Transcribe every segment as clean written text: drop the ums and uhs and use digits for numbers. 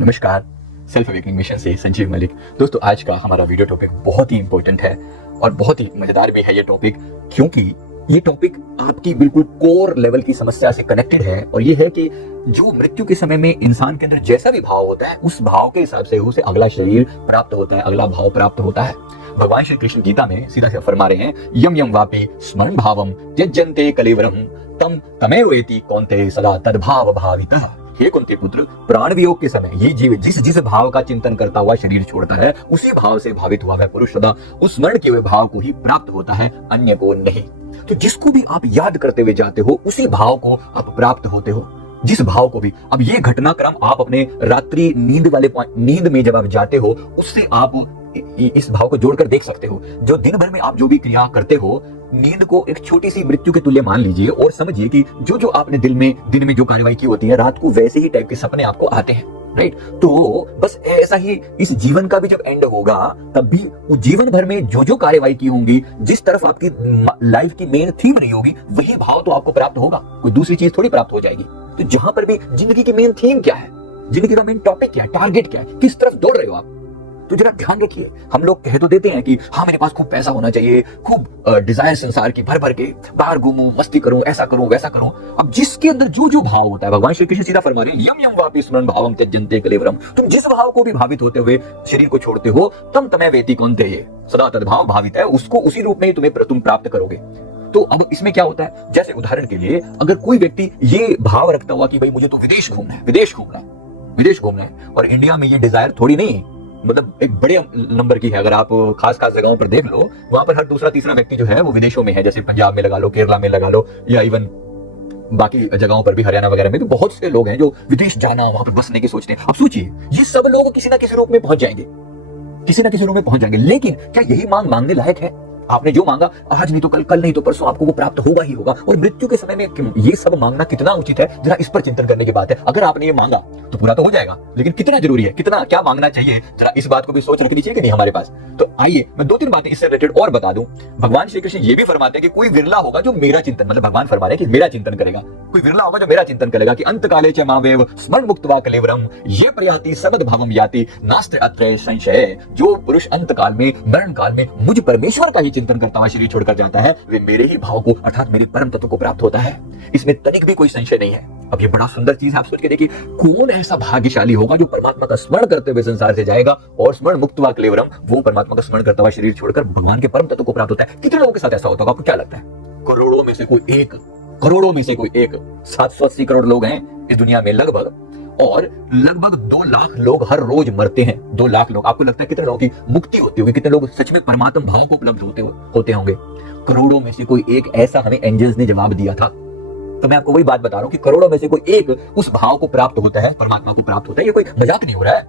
नमस्कार, self awakening mission से संजीव मलिक। दोस्तों, आज का हमारा वीडियो टॉपिक बहुत ही इंपॉर्टेंट है और बहुत ही मजेदार भी है ये टॉपिक, क्योंकि ये टॉपिक आपकी बिल्कुल कोर लेवल की समस्या से कनेक्टेड है। और ये है कि जो मृत्यु के समय में इंसान के अंदर जैसा भी भाव होता है, उस भाव के हिसाब से उसे अगला शरीर प्राप्त होता है, अगला भाव प्राप्त होता है। भगवान श्री कृष्ण गीता में सीधा से फरमा रहे हैं, यम यम वापि स्मरण भावम त्यजन्ते कलेवरम तम तमेव एति कौन्तेय सदा तद्भाव भावितः। हे कुंती पुत्र, प्राण वियोग के समय ये जीव जिस जिस भाव का चिंतन करता हुआ शरीर छोड़ता है, उसी भाव से भावित हुआ वह पुरुष सदा उस स्मरण किए हुए भाव को ही प्राप्त होता है, अन्य को नहीं। तो जिसको भी आप याद करते हुए जाते हो, उसी भाव को आप प्राप्त होते हो। जिस भाव को भी, अब ये घटनाक्रम आप अपने रात्रि नींद वाले नींद में जब आप जाते हो, उससे आप इस भाव को जोड़कर देख सकते हो। जो दिन भर में आप जो भी क्रिया करते हो, नींद को एक छोटी सी मृत्यु के तुल्य मान लीजिए और समझिए कि जो जो आपने दिन में जो कार्रवाई की होती है, रात को वैसे ही टाइप के सपने आपको आते हैं, राइट। तो बस ऐसा ही इस जीवन का भी जब एंड होगा, तब भी वो जीवन भर में जो जो कार्रवाई की होंगी, जिस तरफ आपकी लाइफ की मेन थीम रही होगी, वही भाव तो आपको प्राप्त होगा, कोई दूसरी चीज थोड़ी प्राप्त हो जाएगी। तो जहां पर भी जिंदगी की मेन थीम क्या है, जिंदगी का मेन टॉपिक क्या है, टारगेट क्या है, किस तरफ दौड़ रहे हो आप, तो जरा ध्यान रखिए। हम लोग कह तो देते हैं कि हाँ, मेरे पास खूब पैसा होना चाहिए, खूब डिजायर संसार की भर भर के, बाहर घूमूं, मस्ती करूं, ऐसा करूं, वैसा करूं। अब जिसके अंदर जो जो भाव होता है, भगवान श्री कृष्ण सीधा फरमा रहे हैं, यम यम वापि स्मरण भावम त्यजन्ते कलेवरम। तुम जिस भाव को भी भावित होते हुए शरीर को छोड़ते हो, तम तमेव एति कौन्तेय सदा तद्भाव भावित है, उसको उसी रूप में ही तुम प्राप्त करोगे। तो अब इसमें क्या होता है, जैसे उदाहरण के लिए अगर कोई व्यक्ति ये भाव रखता हुआ कि भाई मुझे तो विदेश घूमना है, और इंडिया में ये डिजायर थोड़ी नहीं, मतलब एक बड़े नंबर की है। अगर आप खास जगहों पर देख लो, वहां पर हर दूसरा तीसरा व्यक्ति जो है वो विदेशों में है। जैसे पंजाब में लगा लो, केरला में लगा लो, या इवन बाकी जगहों पर भी, हरियाणा वगैरह में भी बहुत से लोग हैं जो विदेश जाना, वहां पर बसने की सोचते हैं। अब सोचिए, ये सब लोग किसी ना किसी रूप में पहुंच जाएंगे, लेकिन क्या यही मांगने लायक है? आपने जो मांगा, आज नहीं तो कल नहीं तो परसों आपको वो प्राप्त होगा ही होगा। और मृत्यु के समय में ये सब मांगना कितना उचित है, जरा इस पर चिंतन करने की बात है। अगर आपने ये मांगा तो पूरा तो हो जाएगा, लेकिन कितना जरूरी है, कितना क्या मांगना चाहिए, जरा इस बात को भी सोच रखनी चाहिए कि नहीं हमारे पास। तो आइए मैं 2-3 बातें इससे रिलेटेड और बता दूं। भगवान श्री कृष्ण ये भी फरमाते हैं कि कोई विरला होगा जो मेरा चिंतन, मतलब भगवान फरमा रहे हैं कि मेरा चिंतन करेगा। कोई विरला होगा जो मेरा चिंतन करेगा, कि अंतकाले च मावेव स्मरण मुक्त्वा कलेवरम ये प्रयाति समद भावम याति नास्ति अत्र संशय। जो पुरुष अंतकाल में, मरण काल में मुझ परमेश्वर का ही चिंतन करता हुआ शरीर छोड़कर जाता है, वे मेरे ही भाव को अर्थात मेरे परम तत्व को प्राप्त होता है। इसमें तनिक भी कोई संशय नहीं है। अब ये बड़ा सुंदर चीज है, आप सोच के देखिए, कौन ऐसा भाग्यशाली होगा जो परमात्मा का स्मरण करते हुए संसार से जाएगा और स्मरण मुक्त्वा कलेवरम, वो परमात्मा का स्मरण करता हुआ शरीर छोड़कर भगवान के परम तत्व को प्राप्त होता है। कितने लोगों के साथ ऐसा होता होगा, आपको क्या लगता है? करोड़ों में से कोई एक 780 करोड़ लोग हैं इस दुनिया में लगभग, और लगभग 2 लाख लोग हर रोज मरते हैं। 2 लाख लोग, आपको लगता है कितने लोगों की मुक्ति होती होगी, कितने लोग सच में परमात्मा भाव को उपलब्ध होते होंगे? करोड़ों में से कोई एक, ऐसा हमें एंजल्स ने जवाब दिया था। तो मैं आपको वही बात बता रहा हूं कि करोड़ों में से कोई एक उस भाव को प्राप्त होता है, परमात्मा को प्राप्त होता है। ये कोई मजाक नहीं हो रहा है।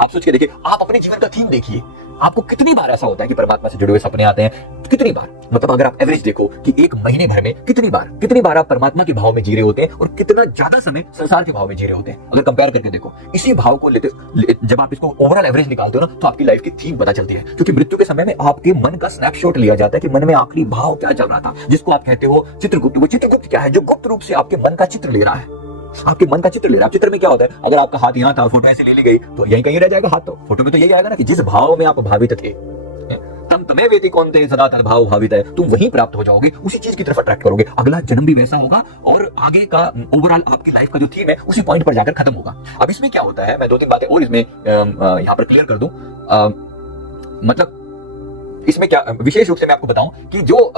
आप सोच के देखिए, आप अपने जीवन का थीम देखिए, आपको कितनी बार ऐसा होता है कि परमात्मा से जुड़े हुए सपने आते हैं? कितनी बार, मतलब अगर आप एवरेज देखो कि एक महीने भर में कितनी बार आप परमात्मा के भाव में जी रहे होते हैं और कितना ज्यादा समय संसार के भाव में जी रहे होते हैं। अगर कंपेयर करके देखो, इसी भाव को जब आप इसको ओवरऑल एवरेज निकालते हो ना, तो आपकी लाइफ की थीम पता चलती है। क्योंकि मृत्यु के समय में आपके मन का स्नैपशॉट लिया जाता है कि मन में आखिरी भाव क्या चल रहा था, जिसको आप कहते हो चित्रगुप्त। वो चित्रगुप्त क्या है? जो गुप्त रूप से आपके मन का चित्र ले रहा है, आपके मन का चित्र ले रहा है। चित्र में क्या होता है, अगर आपका हाथ यहाँ था, फोटो ऐसे ले ली गई, तो यहीं कहीं रह जाएगा हाथ। तो फोटो में तो यही आएगा ना कि जिस भाव में आप भावित थे, तम तमेव एति कौन्तेय सदा तद्भाव भावित है, तुम वहीं प्राप्त हो जाओगे, उसी चीज की तरफ अट्रैक्ट करोगे। अगला जन्म भी वैसा होगा और आगे का ओवरऑल आपकी लाइफ का जो थीम है उसी पॉइंट पर जाकर खत्म होगा। अब इसमें क्या होता है, मैं 2-3 बातें और इसमें यहाँ पर क्लियर कर दूं। मतलब इसमें क्या विशेष रूप से मैं आपको बताऊं कि जो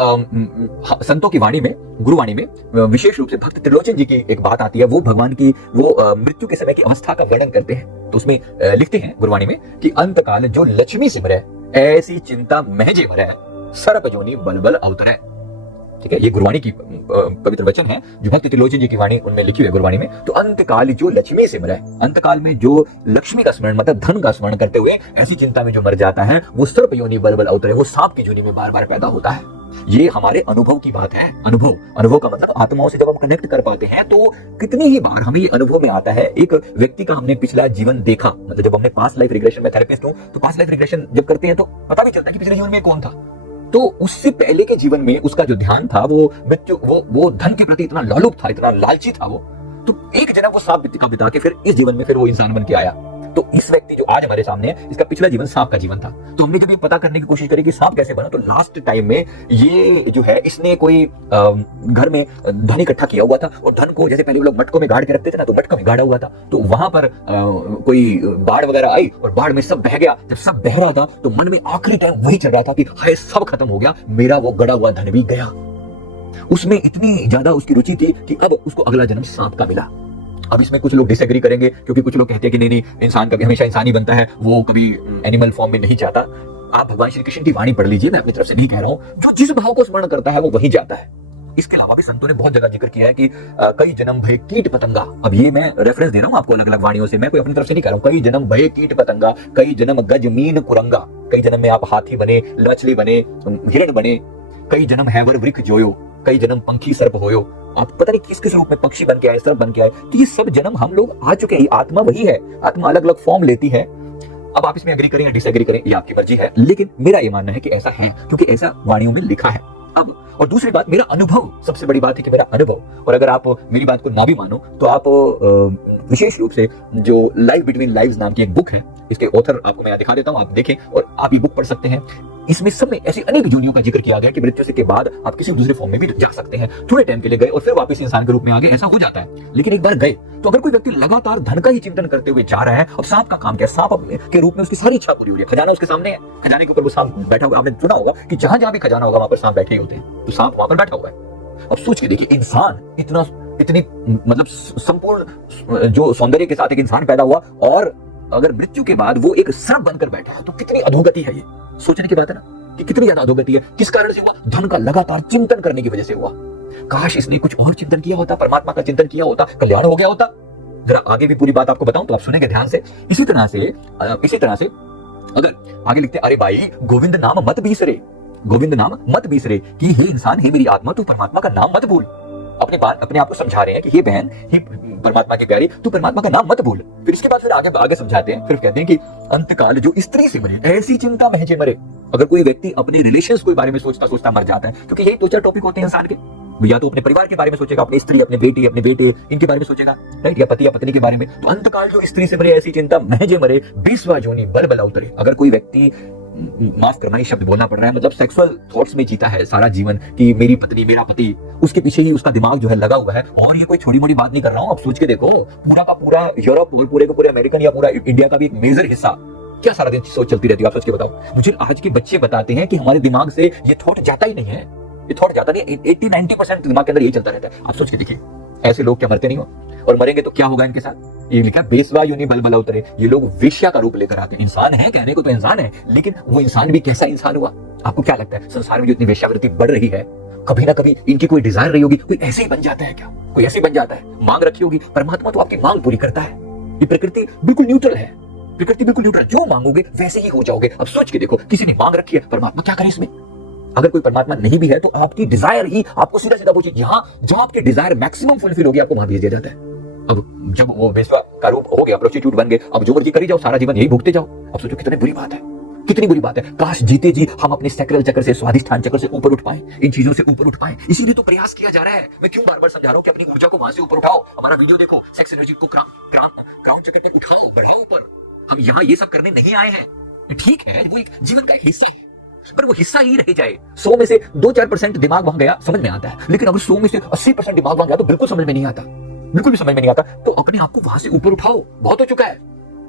संतों की वाणी में, गुरुवाणी में विशेष रूप से भक्त त्रिलोचन जी की एक बात आती है। वो भगवान की वो मृत्यु के समय की अवस्था का वर्णन करते हैं। तो उसमें लिखते हैं गुरुवाणी में कि अंतकाल जो लक्ष्मी सिमरै ऐसी चिंता महजे मरै सर्प जोनि बल अवतरै। ठीक है, ये गुरुवाणी की पवित्र वचन है जो भक्त त्रिलोचन जी की वाणी उनमें लिखी हुई है गुरुवाणी में। तो अंतकाल जो लक्ष्मी सिमरै, अंतकाल में जो लक्ष्मी का स्मरण, मतलब धन का स्मरण करते हुए ऐसी चिंता में जो मर जाता है, वो सर्प योनि बल अवतरै, वो सांप की योनि में बार पैदा होता है। ये हमारे अनुभव की बात है। अनुभव का मतलब आत्माओं से जब हम कनेक्ट कर पाते हैं, तो कितनी ही बार हमें ये अनुभव में आता है। एक व्यक्ति का हमने पिछला जीवन देखा, मतलब जब हमने पास्ट लाइफ रिग्रेशन में, थेरेपिस्ट हूं तो पास्ट लाइफ रिग्रेशन जब करते हैं तो पता भी चलता है कि पिछले जीवन में कौन था। तो उससे पहले के जीवन में उसका जो ध्यान था वो मृत्यु, वो धन के प्रति इतना लालुप था, इतना लालची था वो, तो एक जन्म वो सांप का बिता के फिर इस जीवन में फिर वो इंसान बन के आया। तो इस व्यक्ति जो आज हमारे सामने है, इसका पिछला जीवन सांप का जीवन था। तो हमने जब ये पता करने की कोशिश करी कि सांप कैसे बना, तो लास्ट टाइम में ये जो है इसने कोई घर में धन इकट्ठा किया हुआ था, और धन को जैसे पहले लोग मटकों में गाड़ के रखते थे ना, तो मटकों में गाड़ा हुआ था। तो वहां पर कोई बाढ़ वगैरह आई और बाढ़ में सब बह गया। जब सब बह रहा था तो मन में आखिरी टाइम वही चल रहा था कि हाय सब खत्म हो गया, मेरा वो गड़ा हुआ धन भी गया। उसमें इतनी ज्यादा उसकी रुचि थी कि अब उसको अगला जन्म सांप का मिला। अब इसमें कुछ लोग डिसएग्री करेंगे, क्योंकि कुछ लोग कहते हैं कि नहीं इंसान कभी हमेशा इंसान ही बनता है, वो कभी एनिमल फॉर्म में नहीं जाता। आप भगवान श्री कृष्ण की वाणी पढ़ लीजिए, मैं अपनी तरफ से नहीं कह रहा हूं, जो जिस भाव को स्मरण करता है वो वही जाता है। इसके अलावा भी संतों ने बहुत जगह जिक्र किया है कि कई जन्म भय कीट पतंगा। अब ये मैं रेफरेंस दे रहा हूं आपको अलग अलग वाणियों से, मैं कोई अपनी तरफ से नहीं कह रहा हूं। कई जन्म भय कीट पतंगा, कई जन्म गज मीन कुरंगा, कई जन्म में आप हाथी बने, लचली बने, हिरण बने, कई जन्म हैवर वृक्ष जोयो, कई जन्म पंखी सर्प होयो। आप पता नहीं किस किस रूप में पक्षी बन के आए, सर्प बन के आए। तो ये सब जन्म हम लोग आ चुके हैं। आत्मा वही है, आत्मा अलग अलग फॉर्म लेती है। अब आप इसमें एग्री करें या डिसएग्री करें, ये आपकी मर्जी है, लेकिन मेरा ये मानना है कि ऐसा है, क्योंकि ऐसा वाणियों में लिखा है। अब और दूसरी बात, मेरा अनुभव, सबसे बड़ी बात है कि मेरा अनुभव, और अगर आप मेरी बात को ना भी मानो तो आप विशेष रूप से जो लाइफ बिटवीन लाइव्स नाम की एक बुक है, इसके ऑथर आपको मैं दिखा देता हूं, आप देखें और आप ये बुक पढ़ सकते हैं। इसमें सब में ऐसी अनेक जोनियों का जिक्र किया गया कि मृत्यु से के बाद आप किसी दूसरे फॉर्म में भी जा सकते हैं। थोड़े टाइम के लिए गए और फिर वापस इंसान के रूप में आ गए, ऐसा हो जाता है। लेकिन एक बार गए तो अगर कोई व्यक्ति लगातार धन का ही चिंतन करते हुए जा रहा है, अब सांप का काम क्या है, सांप के रूप में उसकी सारी इच्छा पूरी हो रही है, खजाना उसके सामने है, खजाने के ऊपर वो सांप बैठा हुआ। आपने सुना होगा कि जहां जहां भी खजाना होगा वहां पर सांप बैठे ही होते हैं, तो सांप वहां पर बैठा हुआ है। अब सोच के देखिए, इंसान इतनी मतलब संपूर्ण जो सौंदर्य के साथ एक इंसान पैदा हुआ, और अगर मृत्यु के बाद वो एक सर्प बनकर बैठा है, तो कितनी अधोगति है। ये सोचने की बात है ना कि कितनी ज्यादा अधोगति है। किस कारण से हुआ? धन का लगातार चिंतन करने की वजह से हुआ। काश इसने कुछ और चिंतन किया होता, परमात्मा का चिंतन किया होता, कल्याण हो गया होता। जरा आगे भी पूरी बात आपको बताऊं तो आप सुनेंगे ध्यान से। इसी तरह से अगर आगे लिखते, अरे भाई गोविंद नाम मत बिसरे, गोविंद नाम मत बिसरे, कि हे इंसान, हे मेरी आत्मा, तू परमात्मा का नाम मत भूल। अपने आप को समझा रहे हैं कि हे बहन, हे परमात्मा की प्यारी, तू परमात्मा का नाम मत भूल। फिर इसके बाद फिर आगे समझाते हैं, फिर कहते हैं कि अंतकाल जो स्त्री से मरे, ऐसी चिंता महजे मरे। अगर कोई व्यक्ति अपने रिलेशंस के बारे में सोचता सोचता मर जाता है, क्योंकि यही दो चार टॉपिक होते हैं इंसान के, या तो अपने परिवार के बारे में सोचेगा, अपनी स्त्री, अपने बेटी, अपने बेटे, इनके बारे में सोचेगा, राइट, या पति या पत्नी के बारे में। तो अंतकाल जो स्त्री से मरे, ऐसी चिंता महजे मरे, 20वां जोनी बल बला उतरे। अगर कोई व्यक्ति, माफ करना ये शब्द बोलना पड़ रहा है, मतलब सेक्सुअल थॉट्स में जीता है सारा जीवन कि मेरी पत्नी, मेरा पति, उसके पीछे ही उसका दिमाग जो है लगा हुआ है। और ये कोई छोटी मोटी बात नहीं कर रहा हूं, आप सोच के देखो, पूरा का पूरा यूरोप और पूरे का पूरे अमेरिकन या पूरा इंडिया का भी एक मेजर हिस्सा क्या सारा दिन सोच चलती रहती है। आप सोच के बताओ। मुझे आज के बच्चे बताते हैं कि हमारे दिमाग से ये थॉट जाता ही नहीं है, ये थॉट जाता नहीं, 80-90% दिमाग के अंदर ये चलता रहता है। आप सोच के देखिए, ऐसे लोग क्या मरते नहीं हो, और मरेंगे तो क्या होगा इनके साथ। ये लिखा 20वां योनि बल बला उतरे। ये लोग वेश्या का रूप लेकर आते हैं। इंसान है, कहने को तो इंसान है, लेकिन वो इंसान भी कैसा इंसान हुआ। आपको क्या लगता है, संसार में जो इतनी वेश्यावृत्ति बढ़ रही है, कभी ना कभी इनकी कोई डिजायर रही होगी, कोई ऐसे ही बन जाता है क्या, कोई ऐसे ही बन जाता है, मांग रखी होगी। परमात्मा तो आपकी मांग पूरी करता है। ये प्रकृति बिल्कुल न्यूट्रल है, प्रकृति बिल्कुल न्यूट्रल, जो मांगोगे वैसे ही हो जाओगे। अब सोच के देखो, किसी ने मांग रखी है, परमात्मा क्या करे इसमें। अगर कोई परमात्मा नहीं भी है तो आपकी डिजायर ही आपको सीधा सीधा वो चीज, जहां आपके डिजायर मैक्सिमम फुलफिल होगी, आपको वहां भेज दिया जाता है। अब जब वो वेश्या का रूप हो गया, प्रोस्टिट्यूट बन गए, अब जो मर्जी करी जाओ, सारा जीवन यही भुगते जाओ। अब सोचो कितनी बुरी बात है, कितनी बुरी बात है। काश जीते जी हम अपने सैक्रल चक्र से, स्वादिष्ठान चक्र से ऊपर उठ पाए, इन चीजों से ऊपर उठ पाए। इसीलिए तो प्रयास किया जा रहा है। मैं क्यों बार बार समझा रहा हूं कि अपनी ऊर्जा को वहां से ऊपर उठाओ। हमारा वीडियो देखो, सेक्स एनर्जी को क्राउन चक्र पे उठाओ, बढ़ाओ ऊपर। हम यहाँ ये सब करने नहीं आए हैं। ठीक है, वो एक जीवन का एक हिस्सा है, पर वो हिस्सा ही रह जाए। 100 में से 2-4% दिमाग वहां गया, समझ में आता है। लेकिन अगर 100 में से 80% दिमाग वहां गया तो बिल्कुल समझ में नहीं आता, बिल्कुल भी समझ में नहीं आता। तो अपने आप को वहां से ऊपर उठाओ, बहुत हो चुका है।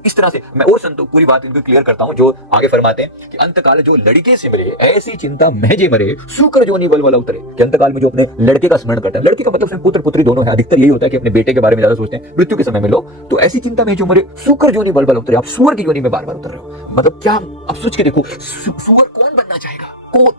इस तरह से मैं और संतों पूरी बात इनको क्लियर करता हूं, जो आगे फरमाते हैं कि अंतकाल जो लड़के से मरे, ऐसी चिंता महजे मरे, शुक्र जो नहीं बल उतरे। कि अंतकाल में जो अपने लड़के का स्मरण करता है, लड़के का मतलब सिर्फ पुत्र पुत्री दोनों है, अधिकतर यही होता है कि अपने बेटे के बारे में ज्यादा सोचते हैं मृत्यु के समय में लोग। तो ऐसी चिंता में जो मरे, शुक्र जो नहीं बल उतरे। आप सुअर की योनि में बार बार उतर रहे हो, मतलब क्या। अब सोच के देखो, सुअर कौन बनना चाहेगा, कौन।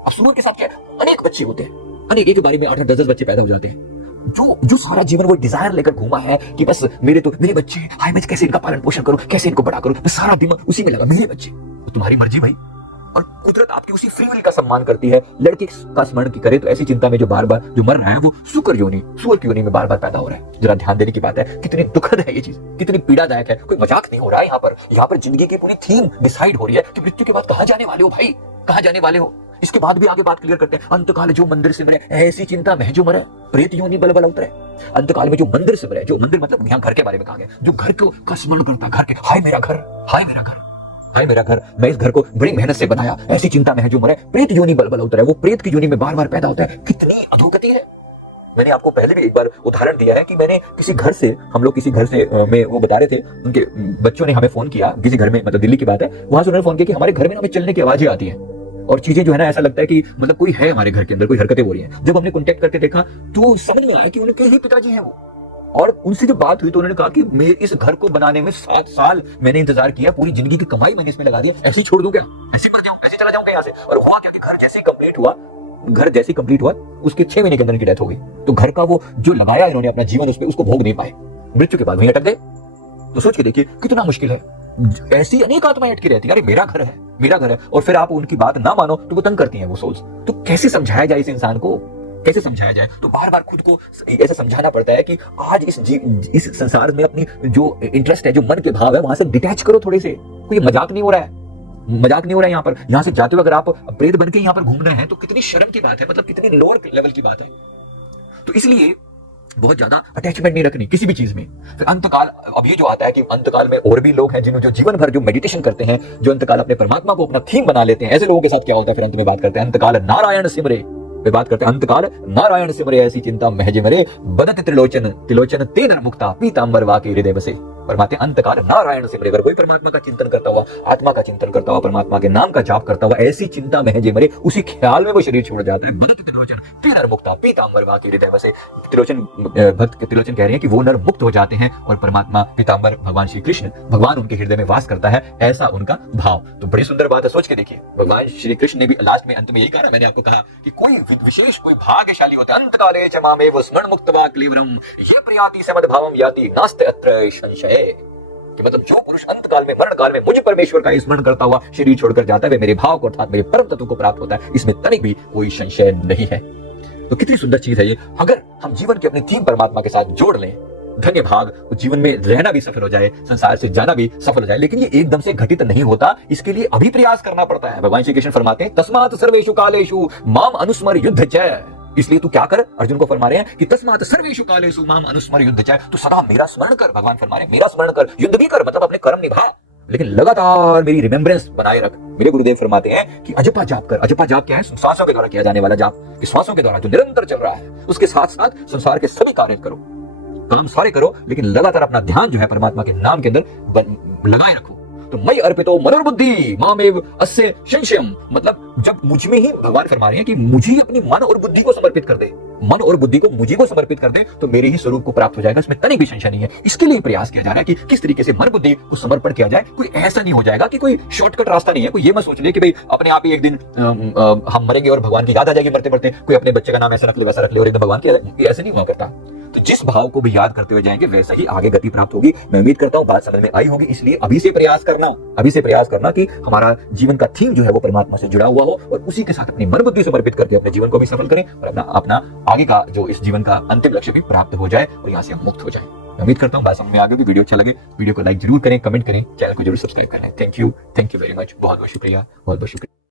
अब सुअर के साथ क्या, अनेक बच्चे होते हैं, अनेक, एक बारे में 8-8, 10-10 बच्चे पैदा हो जाते हैं। जो सारा जीवन वो डिजायर लेकर घूमा है कि बस मेरे बच्चे, हाय मैं कैसे इनका पालन पोषण करूं, कैसे इनको बड़ा करूं, बस सारा दिमाग उसी में लगा, मेरे बच्चे। तो तुम्हारी मर्जी भाई, और कुदरत आपकी उसी फ्री विल का सम्मान करती है। लड़के का स्मरण की करे तो ऐसी चिंता में जो बार बार जो मर रहा है, वो शुक्र योनि, सुअर की योनि में बार बार पैदा हो रहा है। जरा ध्यान देने की बात है, कितनी दुखद है ये चीज, कितनी पीड़ादायक है। कोई मजाक नहीं हो रहा है यहाँ पर जिंदगी की पूरी थीम डिसाइड हो रही है कि मृत्यु के बाद कहां जाने वाले हो भाई, कहां जाने वाले हो। इसके बाद भी आगे बात क्लियर करते हैं, अंतकाल जो मंदिर सिमरे ऐसी चिंता में जो मरे प्रेत योनि बल बल उतरे। अंतकाल में जो मंदिर सिमरे, जो मंदिर मतलब यहाँ घर के बारे में कहा गया, जो घर को का स्मरण करता, घर के, हाय मेरा घर, हाय मेरा घर, हाय मेरा घर, मैं इस घर को बड़ी मेहनत से बनाया, ऐसी चिंता में है जो मरे प्रेत योनि बल बल उतरे। वो प्रेत की योनि में बार बार पैदा होता है। कितनी अधोगति है। मैंने आपको पहले भी एक बार उदाहरण दिया है कि मैंने किसी घर से, हम लोग किसी घर से में वो बता रहे थे, उनके बच्चों ने हमें फोन किया, किसी घर में, मतलब दिल्ली की बात है, वहां से उन्होंने फोन किया कि हमारे घर में ना हमें चलने की आवाजें आती है और चीजें जो है ना ऐसा लगता है कि मतलब कोई है हमारे घर के अंदर, कोई हरकतें हो रही हैं। जब हमने कॉन्टेक्ट करके देखा तो समझ में आया कि उनके ही पिताजी हैं वो। और उनसे जब बात हुई तो उन्होंने कहा कि मैं इस घर को बनाने में 7 साल मैंने इंतजार किया, पूरी जिंदगी की कमाई मैंने इसमें लगा दी, ऐसे ही छोड़ दूं क्या, ऐसे मर जाऊं, ऐसे चला जाऊंगा यहाँ से। और हुआ क्या कि घर जैसे कंप्लीट हुआ उसके 6 महीने के अंदर इनकी डेथ हो गई। तो घर का वो जो लगाया इन्होंने अपना जीवन उसमें, उसको भोग नहीं पाए, मृत्यु के बाद वहीं अटक गए। तो सोच के देखिए कितना मुश्किल है। ऐसी अनेक आत्माएं अटकी रहती है, अरे मेरा घर है, मेरा घर है, और फिर आप उनकी बात ना मानो तो वो तंग करती हैं वो सोल्स। तो कैसे समझाया जाए इस इंसान को, कैसे समझाया जाए? तो बार बार खुद को ऐसे समझाना पड़ता है कि आज इस संसार में अपनी जो इंटरेस्ट है, जो मन के भाव है, वहां से डिटैच करो थोड़े से। कोई मजाक नहीं हो रहा है, मजाक नहीं हो रहा है। यहाँ से जाते हुए अगर आप प्रेत बन के यहाँ पर घूम रहे हैं तो कितनी शर्म की बात है, मतलब कितनी लोअर लेवल की बात है। तो इसलिए बहुत ज्यादा अटैचमेंट नहीं रखनी किसी भी चीज में। फिर अंतकाल, अब ये जो आता है कि अंतकाल में और भी लोग हैं जिन्होंने जो जीवन भर जो मेडिटेशन करते हैं, जो अंतकाल अपने परमात्मा को अपना थीम बना लेते हैं, ऐसे लोगों के साथ क्या होता है? फिर अंत में बात करते हैं अंतकाल नारायण सिमरे, वे बात करते हैं अंतकाल नारायण सिमरे ऐसी चिंता महज मरे, बदत त्रिलोचन ते नर मुक्ता पीतांबर वाके हृदय बसे। परमात्मा अंतकाल नारायण सिमरे, अगर कोई परमात्मा का चिंतन करता हुआ, आत्मा का चिंतन करता हुआ, परमात्मा के नाम का जाप करता हुआ ऐसी चिंता महज मरे, उसी ख्याल में वो शरीर छोड़ जाता है। बदत त्रिलोचन ते नर मुक्ता पीतांबर वाके हृदय बसे। भक्त त्रिलोचन कह रहे हैं कि वो नर मुक्त हो जाते हैं और परमात्मा पीतांबर भगवान श्री कृष्ण, भगवान उनके हृदय में वास करता है, ऐसा उनका भाव। तो बड़ी सुंदर बात है, सोच के देखिए। भगवान श्री कृष्ण ने भी लास्ट में, अंत में यही कहा, मैंने आपको कहा कि कोई विशेष, कोई भाग्यशाली होता है। अंतकाले च मामेव स्मरण मुक्त्वा क्लीवरम ये प्रयाति समद्भावम याति नास्ति अत्र संशय। कि मतलब जो पुरुष अंतकाल में, मरण काल में मुझ परमेश्वर का स्मरण करता हुआ शरीर छोड़कर जाता है, वे मेरे भाव को अर्थात मेरे परम तत्व को प्राप्त होता है, इसमें तनिक भी कोई संशय नहीं है। तो कितनी सुंदर चीज है ये। अगर हम जीवन के अपनी थीम परमात्मा के साथ जोड़ लें, धन्य भाग, जीवन में रहना भी सफल हो जाए, संसार से जाना भी सफल हो जाए। लेकिन ये एकदम से घटित नहीं होता, इसके लिए अभी प्रयास करना पड़ता है। भगवान श्री कृष्ण फरमाते हैं तस्मात् सर्वेषु कालेषु माम अनुस्मर युद्ध च। इसलिए तू क्या कर, अर्जुन को फरमा रहे हैं कि तस्मात् सर्वेषु कालेषु माम अनुस्मर युद्ध च, तू सदा मेरा स्मरण कर। भगवान फरमा रहे हैं मेरा स्मरण कर, युद्ध भी कर, मतलब अपने कर्म निभा, लेकिन लगातार मेरी रिमेम्बरेंस बनाए रख। मेरे गुरुदेव फरमाते हैं कि अजपा जाप कर। अजपा जाप क्या है? सांसों के द्वारा किया जाने वाला जाप, कि श्वासों के द्वारा जो निरंतर चल रहा है, उसके साथ साथ संसार के सभी कार्य करो, काम सारे करो, लेकिन लगातार अपना ध्यान जो है परमात्मा के नाम के अंदर लगाए रखो। तो मई अर्पितो मनोबुद्धि मामेव अस्य संशयम, मतलब जब मुझ में ही, भगवान फरमा रहे हैं कि मुझे अपनी मन और बुद्धि को समर्पित कर दे, मन और बुद्धि को मुझे को समर्पित कर दे, तो मेरे ही स्वरूप को प्राप्त हो जाएगा, इसमें तनिक भी संशय नहीं है। इसके लिए प्रयास किया जा रहा है कि किस तरीके से मन बुद्धि को समर्पण किया जाए। कोई ऐसा नहीं हो जाएगा कि कोई शॉर्टकट रास्ता नहीं है। कोई ये मत सोच ले कि भाई अपने आप ही एक दिन हम मरेंगे और भगवान की याद आ जाएगी मरते मरते, कोई अपने बच्चे का नाम ऐसा रख ले वैसा रख ले और एकदम भगवान की, ऐसे नहीं हुआ करता। तो जिस भाव को भी याद करते हुए जाएंगे वैसा ही आगे गति प्राप्त होगी। मैं उम्मीद करता हूँ बात समझ में आई होगी। इसलिए अभी से प्रयास करना कि हमारा जीवन का थीम जो है वो परमात्मा से जुड़ा हुआ हो, और उसी के साथ अपनी मन बुद्धि समर्पित करके अपने जीवन को भी सफल करें और अपना आगे का जो इस जीवन का अंतिम लक्ष्य भी प्राप्त हो जाए और यहाँ से हम मुक्त हो जाए। मैं उम्मीद करता हूँ बात समझ में आ गई होगी। वीडियो अच्छा लगे वीडियो को लाइक जरूर करें, कमेंट करें, चैनल को जरूर सब्सक्राइब करना है। थैंक यू वेरी मच, बहुत बहुत शुक्रिया, बहुत बहुत शुक्रिया।